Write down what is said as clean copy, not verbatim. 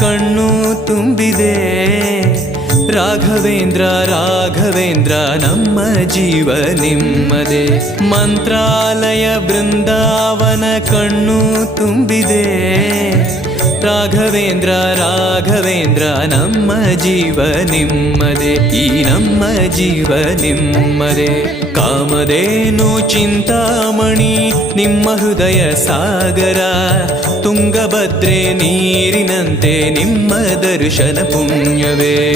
ಕಣ್ಣು ತುಂಬಿದೆ. ರಾಘವೇಂದ್ರ ರಾಘವೇಂದ್ರ ನಮ್ಮ ಜೀವ ನಿಮ್ಮದೇ. ಮಂತ್ರಾಲಯ ಬೃಂದಾವನ ಕಣ್ಣು ತುಂಬಿದೆ. ರಾಘವೇಂದ್ರ ರಾಘವೇಂದ್ರ ನಮ್ಮ ಜೀವ ನಿಮ್ಮದೇ. ಈ ನಮ್ಮ ಜೀವ ನಿಮ್ಮದೇ. ಕಾಮಧೇನು ಚಿಂತಾಮಣಿ ನಿಮ್ಮ ಹೃದಯ ಸಾಗರ. ತುಂಗಭದ್ರೆ ನೀರಿನಂತೆ ನಿಮ್ಮ ದರ್ಶನ ಪುಣ್ಯವೇ.